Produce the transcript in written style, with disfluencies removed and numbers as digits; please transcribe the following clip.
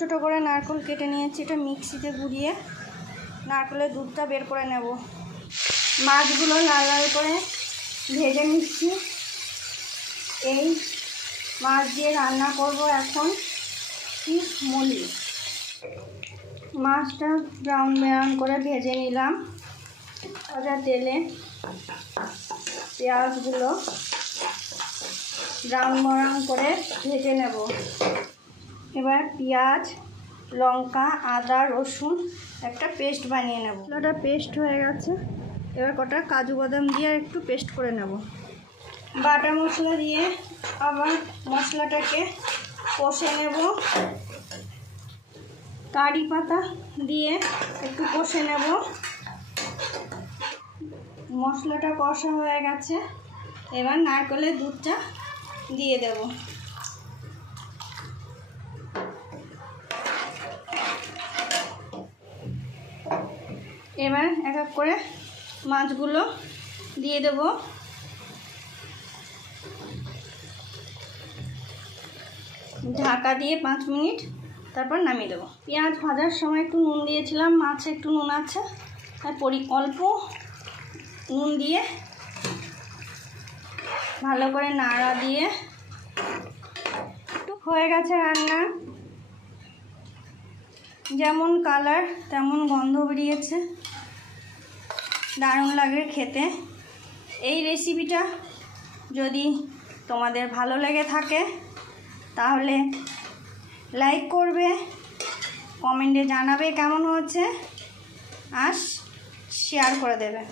ছোট করে নারকেল কেটে নিয়েছি, এটা মিক্সিতে গুঁড়িয়ে নারকেলের দুধটা বের করে নেব। মাছগুলো লাল লাল করে ভেজে নিচ্ছি। এই মাছ দিয়ে রান্না করব এখন ফিশ মলি। মাছটা ব্রাউন ব্রাউন করে ভেজে নিলাম। ভাজা তেলে পেঁয়াজগুলো ব্রাউন ব্রাউন করে ভেজে নেব। এবার পেঁয়াজ, লঙ্কা, আদা, রসুন একটা পেস্ট বানিয়ে নেব। এটা পেস্ট হয়ে গেছে। এবার কটা কাজু বাদাম দিয়ে একটু পেস্ট করে নেব। বাটা মশলা দিয়ে আবার মশলাটাকে কষে নেব। কারি পাতা দিয়ে একটু কষে নেব। মশলাটা কষা হয়ে গেছে। এবার নারকেলের দুধটা দিয়ে দেব। এবার এক এক করে মাছগুলো দিয়ে দেব। ঢাকা দিয়ে 5 মিনিট, তারপর নামিয়ে দেবো। পেঁয়াজ ভাজার সময় একটু নুন দিয়েছিলাম, মাছে একটু নুন আছে, তাই অল্প নুন দিয়ে ভালো করে নাড়া দিয়ে একটু হয়ে গেছে রান্না। যেমন কালার তেমন গন্ধ বেরিয়েছে, দারুণ লাগে খেতে। এই রেসিপিটা যদি তোমাদের ভালো লেগে থাকে তাহলে লাইক করবে, কমেন্টে জানাবে কেমন হচ্ছে, আর শেয়ার করে দেবে।